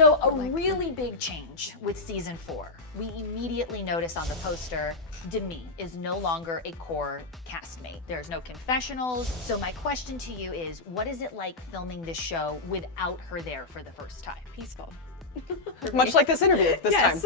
So a really big change with season 4. We immediately notice on the poster, Demi is no longer a core castmate. There's no confessionals. So my question to you is, what is it like filming this show without her there for the first time? Peaceful. Much like this interview this time.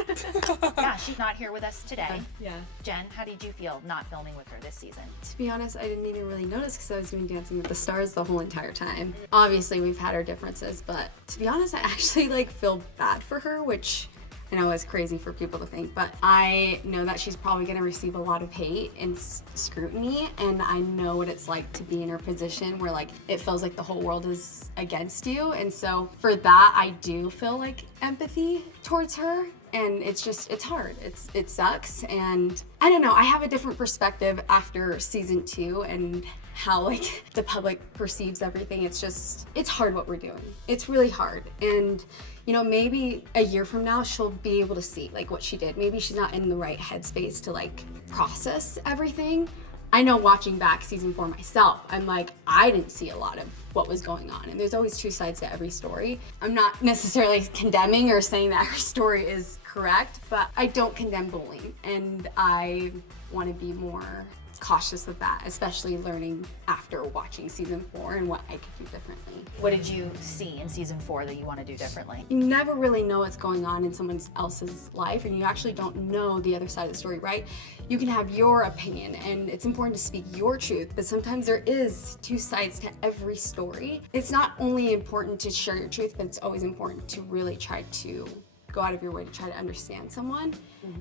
Yeah, she's not here with us today. Yeah. Jen, how did you feel not filming with her this season? To be honest, I didn't even really notice because I was doing Dancing with the Stars the whole entire time. Obviously, we've had our differences, but to be honest, I actually feel bad for her, which I know is crazy for people to think, but I know that she's probably going to receive a lot of hate and scrutiny, and I know what it's like to be in her position where it feels like the whole world is against you, and so for that I do feel empathy towards her, and it's hard. It sucks, and I don't know, I have a different perspective after season 2 and how the public perceives everything. It's hard what we're doing. It's really hard, and maybe a year from now she'll be able to see what she did. Maybe she's not in the right headspace to process everything. I know watching back season 4 myself, I'm I didn't see a lot of what was going on, and there's always two sides to every story. I'm not necessarily condemning or saying that her story is correct, but I don't condemn bullying, and I want to be more cautious with that, especially learning after watching season 4 and what I could do differently. What did you see in season 4 that you want to do differently? You never really know what's going on in someone else's life, and you actually don't know the other side of the story, right? You can have your opinion, and it's important to speak your truth, but sometimes there is two sides to every story. It's not only important to share your truth, but it's always important to really try to go out of your way to try to understand someone.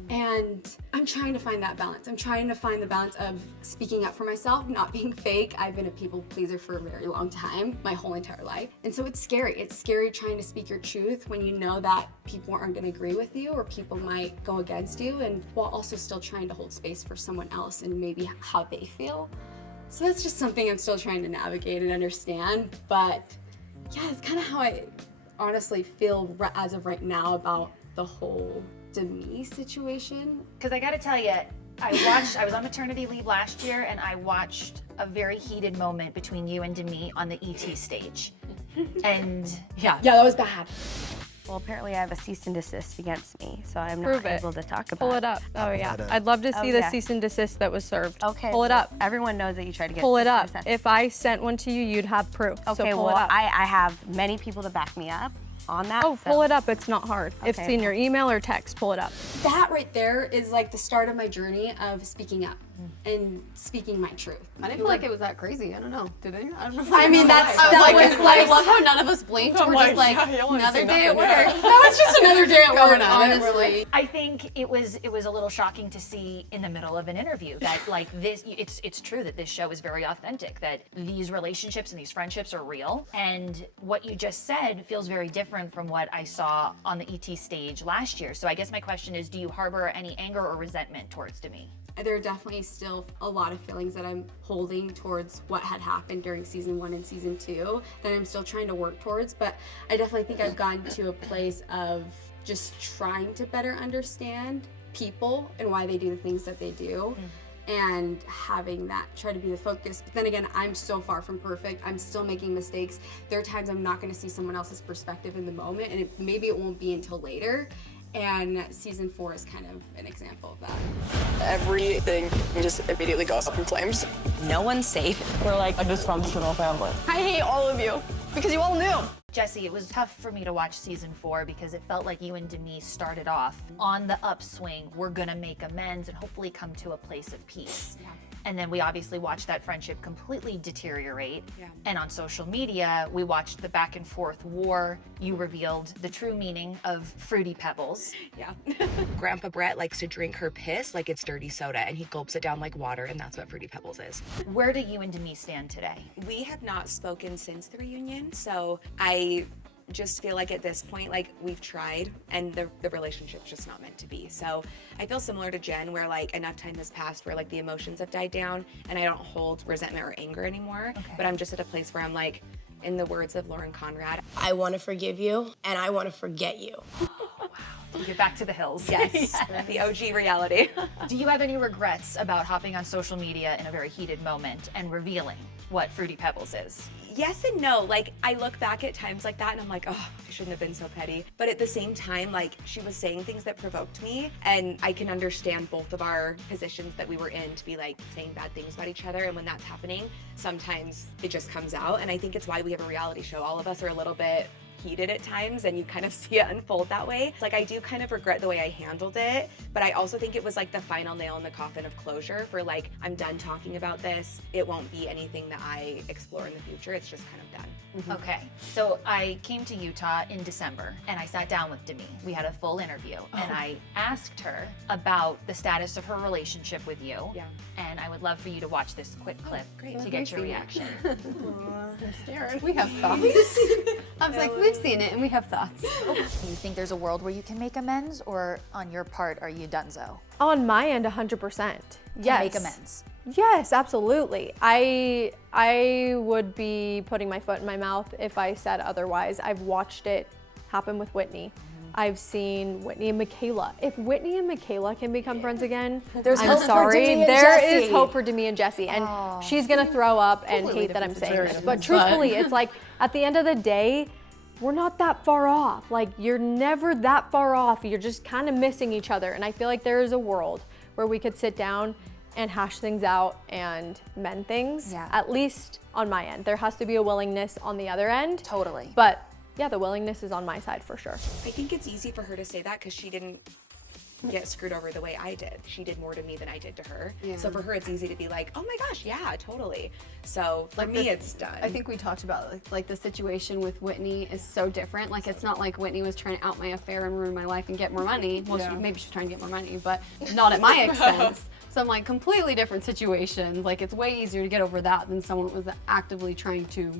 And I'm trying to find that balance. I'm trying to find the balance of speaking up for myself, not being fake. I've been a people pleaser for a very long time, my whole entire life. And so it's scary. It's scary trying to speak your truth when you know that people aren't gonna agree with you or people might go against you, and while also still trying to hold space for someone else and maybe how they feel. So that's just something I'm still trying to navigate and understand. But yeah, it's kind of how I honestly feel as of right now about the whole Demi situation. Because I gotta tell you, I was on maternity leave last year, and I watched a very heated moment between you and Demi on the ET stage. And yeah, that was bad. Well, apparently I have a cease and desist against me, so I'm not able to talk about it. Pull it up. Oh yeah. I'd love to see the cease and desist that was served. Okay. Pull it up. Everyone knows that you tried to get Pull it up. cease and desist. If I sent one to you, you'd have proof. Okay, so pull well, it up. I have many people to back me up on that. Oh, pull it up. It's not hard. If it's in your email or text, pull it up. That right there is the start of my journey of speaking up and speaking my truth. I didn't feel like it was that crazy. I don't know. Did they? I don't know. I mean, that was I love how none of us blinked. We're just another day at work. That was just another day at work, honestly. I think it was a little shocking to see in the middle of an interview that this, it's true that this show is very authentic, that these relationships and these friendships are real. And what you just said feels very different from what I saw on the ET stage last year. So I guess my question is, do you harbor any anger or resentment towards Demi? There are definitely still a lot of feelings that I'm holding towards what had happened during season 1 and season 2 that I'm still trying to work towards, but I definitely think I've gotten to a place of just trying to better understand people and why they do the things that they do. And having that try to be the focus. But then again, I'm so far from perfect. I'm still making mistakes. There are times I'm not going to see someone else's perspective in the moment, and maybe it won't be until later. And season 4 is kind of an example of that. Everything just immediately goes up in flames. No one's safe. We're like a dysfunctional family. I hate all of you because you all knew. Jessi, it was tough for me to watch season 4 because it felt like you and Demi started off on the upswing. We're gonna make amends and hopefully come to a place of peace. Yeah. And then we obviously watched that friendship completely deteriorate. Yeah. And on social media, we watched the back and forth war. You revealed the true meaning of Fruity Pebbles. Yeah. Grandpa Brett likes to drink her piss like it's dirty soda, and he gulps it down like water, and that's what Fruity Pebbles is. Where do you and Demi stand today? We have not spoken since the reunion, so I just feel like at this point, we've tried and the relationship's just not meant to be. So I feel similar to Jen, where enough time has passed where the emotions have died down and I don't hold resentment or anger anymore. Okay. But I'm just at a place where I'm in the words of Lauren Conrad, I want to forgive you and I want to forget you. Wow. Get back to the hills. Yes, yes. The OG reality. Do you have any regrets about hopping on social media in a very heated moment and revealing what Fruity Pebbles is? yes and no. Like, I look back at times like that and I'm like, oh, I shouldn't have been so petty. But at the same time, like, she was saying things that provoked me, and I can understand both of our positions that we were in to be like saying bad things about each other. And when that's happening, sometimes it just comes out. And I think it's why we have a reality show. All of us are a little bit heated at times, and you kind of see it unfold that way. Like, I do kind of regret the way I handled it, but I also think it was like the final nail in the coffin of closure for like, I'm done talking about this. It won't be anything that I explore in the future. It's just kind of done. Okay, so I came to Utah in December and I sat down with Demi. We had a full interview and I asked her about the status of her relationship with you. Yeah. And I would love for you to watch this quick clip to get your reaction. I'm scared. We have thoughts. I was like, we've seen it and we have thoughts. Do you think there's a world where you can make amends, or on your part are you donezo? On my end, 100%. Yes. Make amends. Yes, absolutely. I would be putting my foot in my mouth if I said otherwise. I've watched it happen with Whitney. I've seen Whitney and Mikayla. If Whitney and Mikayla can become friends again, There's I'm hope for sorry. Demi and There Jessi. is hope for Demi and Jessi, and she's gonna throw up and hate that I'm saying this. But truthfully, it's like at the end of the day, we're not that far off. Like, you're never that far off. You're just kind of missing each other. And I feel like there is a world where we could sit down and hash things out and mend things. Yeah. At least on my end. There has to be a willingness on the other end. Totally. But yeah, the willingness is on my side for sure. I think it's easy for her to say that because she didn't get screwed over the way I did. She did more to me than I did to her. Yeah. So for her, it's easy to be like, oh my gosh, yeah, totally. So for me, it's done. I think we talked about like the situation with Whitney is so different. Like, it's not like Whitney was trying to out my affair and ruin my life and get more money. Well, maybe she's trying to get more money, but not at my expense. So I'm like, completely different situations. Like, it's way easier to get over that than someone who was actively trying to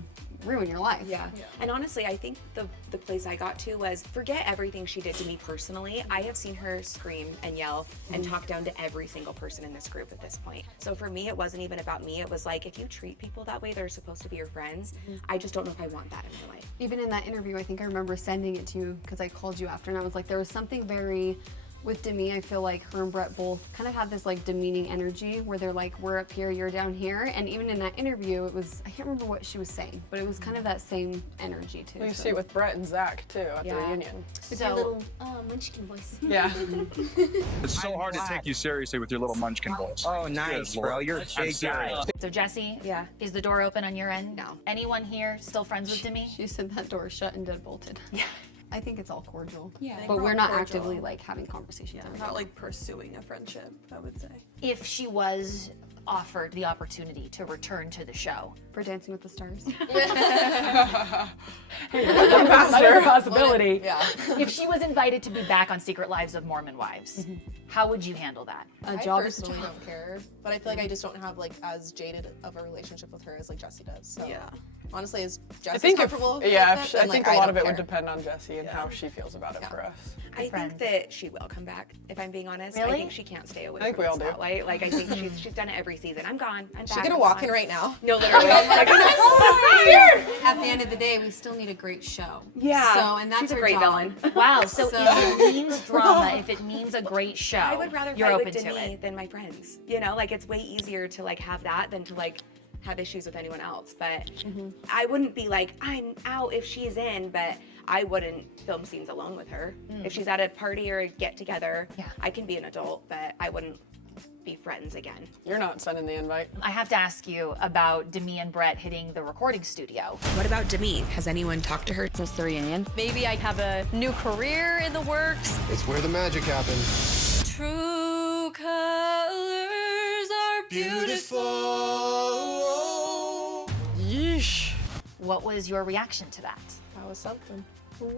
ruin your life. Yeah. And honestly, I think the place I got to was forget everything she did to me personally. I have seen her scream and yell and talk down to every single person in this group at this point. So for me, it wasn't even about me. It was like, if you treat people that way, they're supposed to be your friends. I just don't know if I want that in my life. Even in that interview, I think I remember sending it to you because I called you after and I was like, there was something very, with Demi, I feel like her and Brett both kind of have this like demeaning energy where they're like, we're up here, you're down here. And even in that interview, it was, I can't remember what she was saying, but it was kind of that same energy too. Well, you see it with Brett and Zach too at the reunion. With your little munchkin voice. Yeah. It's so hard to take you seriously with your little munchkin voice. Oh, nice, bro. You're a big guy. So Jessi, is the door open on your end? No. Anyone here still friends with Demi? She said that door shut and deadbolted. Yeah. I think it's all cordial. Yeah. But we're not actively like having conversations. Yeah, not like pursuing a friendship, I would say. If she was offered the opportunity to return to the show. For Dancing with the Stars. Another possibility. Yeah. If she was invited to be back on Secret Lives of Mormon Wives, how would you handle that? A I job is a personally job. don't care, but I feel like I just don't have like as jaded of a relationship with her as like Jessi does. So Yeah. honestly, is I Jessi think comfortable with I it, then, think like, a lot don't of it would care. depend on Jessi and how she feels about it for us. I think that she will come back, if I'm being honest. Really? I think she can't stay away I think from we the all do. spotlight. Like, I think she's done it every season. I'm gone. I'm back. She gonna I'm walk gone. in right now? No, literally. Like, At the end of the day, we still need a great show. Yeah. So, and that's she's a her great job. villain. Wow, so if it means drama, if it means a great show, I would rather you're fight open with to Demi it. than my friends. You know, like, it's way easier to like have that than to like have issues with anyone else. But I wouldn't be like, I'm out if she's in, but I wouldn't film scenes alone with her. If she's at a party or a get together, I can be an adult, but I wouldn't be friends again. You're not sending the invite. I have to ask you about Demi and Brett hitting the recording studio. What about Demi? Has anyone talked to her since the reunion? Maybe I have a new career in the works. It's where the magic happens. True colors are beautiful. Yeesh. What was your reaction to that? That was something. I'm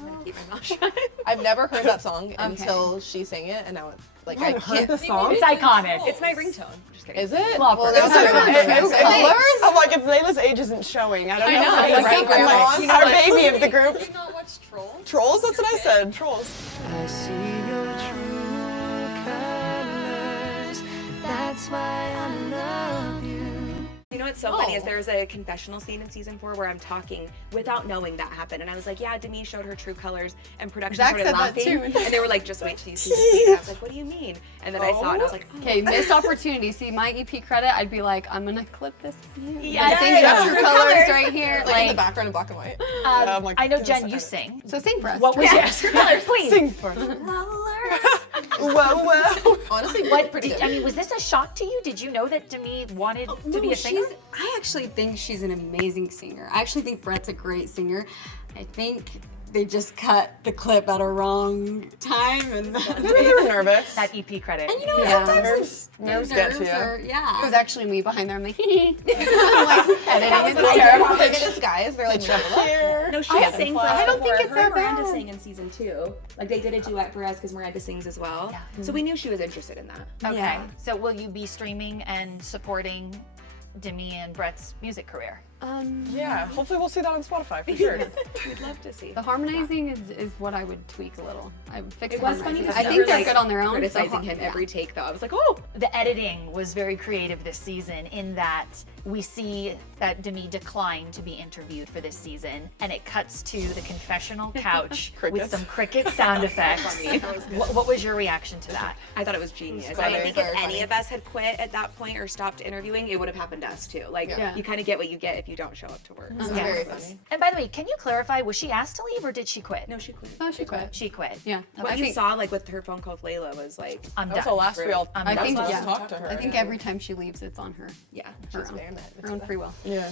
gonna keep my mouth shut. I've never heard that song until she sang it, and now it's like I can't. It's iconic. It's my ringtone. Just kidding. Is it? Well, Well, that's that's I'm like, if Layla's age isn't showing, I don't know. know, Like, right, I'm right. like, our baby of the group. Did you not watch Trolls? Trolls? That's what I said. Trolls. I see your true colors. That's why I love you. You know what's so funny is there's a confessional scene in season 4 where I'm talking without knowing that happened, and I was like, yeah, Demi showed her true colors, and production Zach started said that laughing, too. and they were like, just wait till you see the scene. And I was like, what do you mean? And then I saw it, and I was like, oh. Okay, missed opportunity. See my EP credit, I'd be like, I'm gonna clip this. Yes. Sing your true colors right here. Like in the background in black and white. I know, Jen, you sing. So sing for us. What was your true colors, please? Sing for us. Whoa. Honestly, pretty good. I mean, was this a shock to you? Did you know that Demi wanted to be a singer? I actually think she's an amazing singer. I actually think Brett's a great singer. I think they just cut the clip at a wrong time, and Maybe they were nervous. That EP credit. And you know, sometimes Nerves get to you. It yeah. was actually me behind there. I'm like, I'm like editing. It's Terrible. terrible. They get disguised. They're like, Here. No, she sang for us. I don't think before. it's Her and that Miranda bad. sang in season 2. Like they did a duet for us because Miranda sings as well. Yeah. So we knew she was interested in that. Okay. Yeah. So will you be streaming and supporting Demi and Brett's music career? Yeah, hopefully we'll see that on Spotify for sure. We'd love to see. The harmonizing is what I would tweak a little. I would fix It the was funny harmonizing. to I see think her, they're like, good on their own. criticizing him every take though. I was like, oh. The editing was very creative this season in that we see that Demi declined to be interviewed for this season, and it cuts to the confessional couch with Crickets. some cricket sound effects. What was your reaction to that? I thought it was genius. funny. I think Very if any funny. of us had quit at that point or stopped interviewing, it would have happened to us too. Like Yeah. you kind of get what you get if you don't show up to work. So. Very funny. And by the way, can you clarify, was she asked to leave or did she quit? No, she quit. Oh, she quit. She quit. Yeah. What I you think, saw like with her phone call with Layla was like, I'm That was done. the last we all I'm I done. think, Let's yeah. talk to her. I think every time she leaves, it's on her. yeah. Her She's own, very mad. her own free will. Yeah.